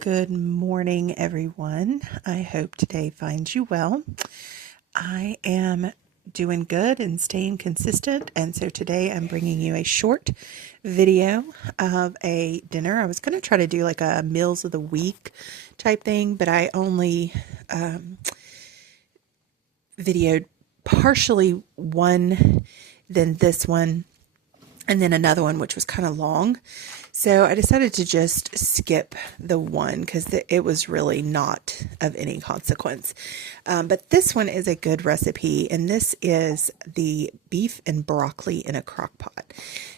Good morning, everyone. I hope today finds you well. I am doing good and staying consistent, and so today I'm bringing you a short video of a dinner. I was going to try to do like a meals of the week type thing, but I only videoed partially one, then this one, and then another one, which was kind of long. So I decided to just skip the one because it was really not of any consequence. But this one is a good recipe, and this is the beef and broccoli in a crock pot.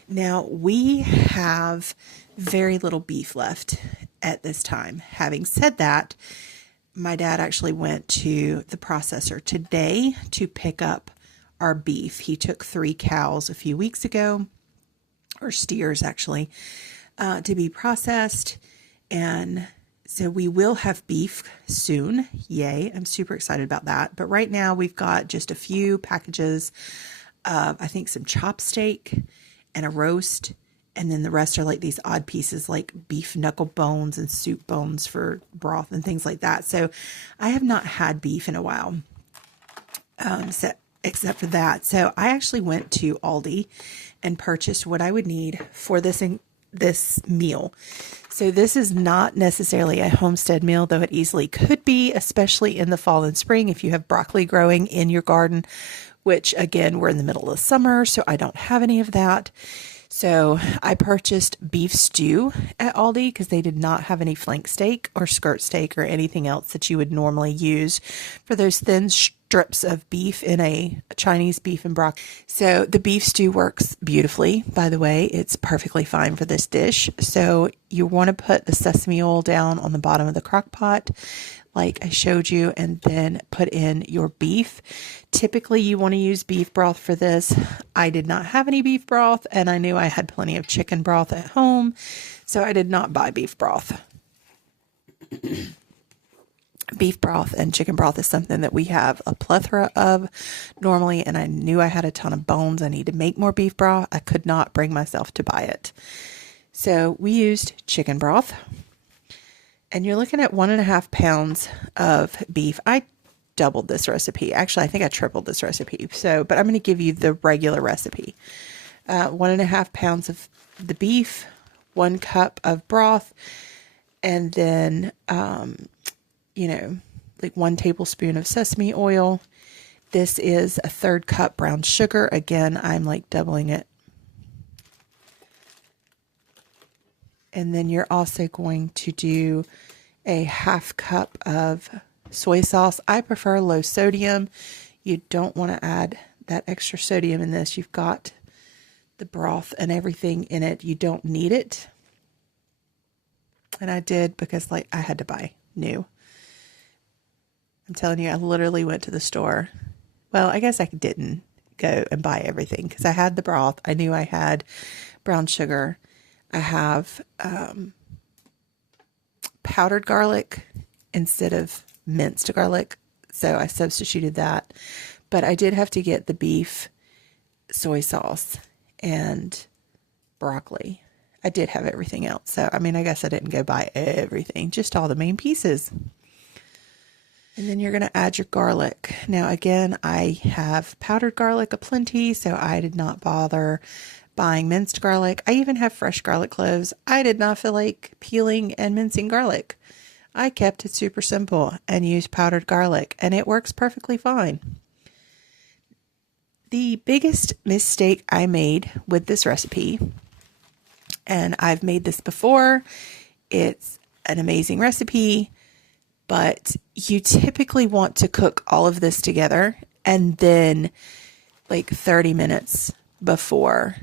Now, we have very little beef left at this time. Having said that, my dad actually went to the processor today to pick up our beef. He took 3 cows a few weeks ago, or steers actually, to be processed. And so we will have beef soon. Yay. I'm super excited about that. But right now we've got just a few packages of, I think, some chop steak and a roast. And then the rest are like these odd pieces like beef knuckle bones and soup bones for broth and things like that. So I have not had beef in a while, except for that. So I actually went to Aldi and purchased what I would need for this meal. So this is not necessarily a homestead meal, though it easily could be, especially in the fall and spring if you have broccoli growing in your garden, which again, we're in the middle of summer, so I don't have any of that. So I purchased beef stew at Aldi because they did not have any flank steak or skirt steak or anything else that you would normally use for those thin strips of beef in a Chinese beef and broccoli. So the beef stew works beautifully, by the way. It's perfectly fine for this dish. So you want to put the sesame oil down on the bottom of the crock pot, like I showed you, and then put in your beef. Typically, you want to use beef broth for this. I did not have any beef broth, and I knew I had plenty of chicken broth at home, so I did not buy beef broth. Beef broth and chicken broth is something that we have a plethora of normally, and I knew I had a ton of bones. I need to make more beef broth. I could not bring myself to buy it. So we used chicken broth. And you're looking at 1.5 pounds of beef. I doubled this recipe. Actually, I think I tripled this recipe. But I'm going to give you the regular recipe. 1.5 pounds of the beef, 1 cup of broth, and then, like 1 tablespoon of sesame oil. This is a 1/3 cup brown sugar. Again, I'm like doubling it. And then you're also going to do a 1/2 cup of soy sauce. I prefer low sodium. You don't want to add that extra sodium in this. You've got the broth and everything in it. You don't need it. And I did because I had to buy new. I'm telling you, I literally went to the store. Well, I guess I didn't go and buy everything because I had the broth. I knew I had brown sugar. I have powdered garlic instead of minced garlic, so I substituted that. But I did have to get the beef, soy sauce, and broccoli. I did have everything else. So, I guess I didn't go buy everything, just all the main pieces. And then you're going to add your garlic. Now, again, I have powdered garlic aplenty, so I did not bother buying minced garlic. I even have fresh garlic cloves. I did not feel like peeling and mincing garlic. I kept it super simple and used powdered garlic, and it works perfectly fine. The biggest mistake I made with this recipe, and I've made this before, it's an amazing recipe, but you typically want to cook all of this together and then like 30 minutes before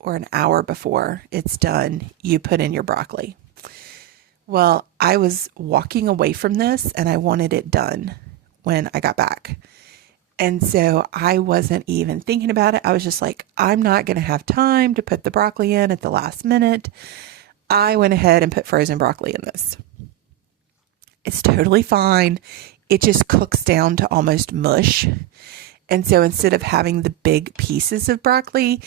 or an hour before it's done, you put in your broccoli. Well, I was walking away from this and I wanted it done when I got back. And so I wasn't even thinking about it. I was just like, I'm not going to have time to put the broccoli in at the last minute. I went ahead and put frozen broccoli in this. It's totally fine. It just cooks down to almost mush. And so instead of having the big pieces of broccoli,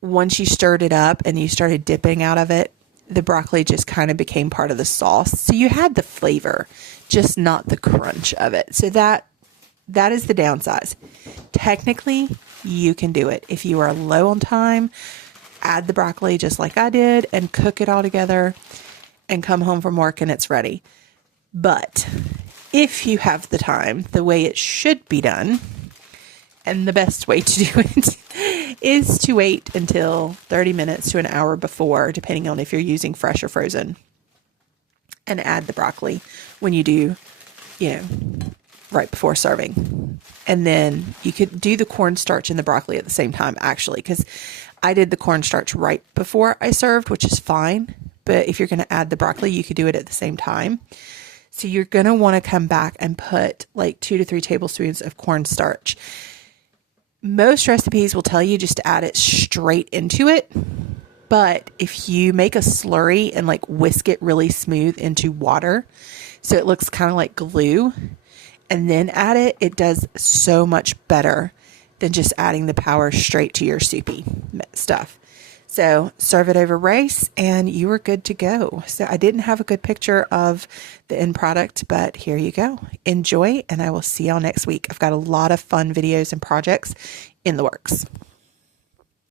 once you stirred it up and you started dipping out of it, the broccoli just kind of became part of the sauce. So you had the flavor, just not the crunch of it. So that is the downside. Technically, you can do it. If you are low on time, add the broccoli just like I did and cook it all together and come home from work and it's ready. But if you have the time, the way it should be done, and the best way to do it is to wait until 30 minutes to an hour before, depending on if you're using fresh or frozen, and add the broccoli when you do, right before serving. And then you could do the cornstarch and the broccoli at the same time, actually, because I did the cornstarch right before I served, which is fine. But if you're going to add the broccoli, you could do it at the same time. So you're going to want to come back and put like 2 to 3 tablespoons of cornstarch. Most recipes will tell you just to add it straight into it. But if you make a slurry and like whisk it really smooth into water, so it looks kind of like glue, and then add it, it does so much better than just adding the powder straight to your soupy stuff. So serve it over rice and you are good to go. So I didn't have a good picture of the end product, but here you go. Enjoy, and I will see y'all next week. I've got a lot of fun videos and projects in the works.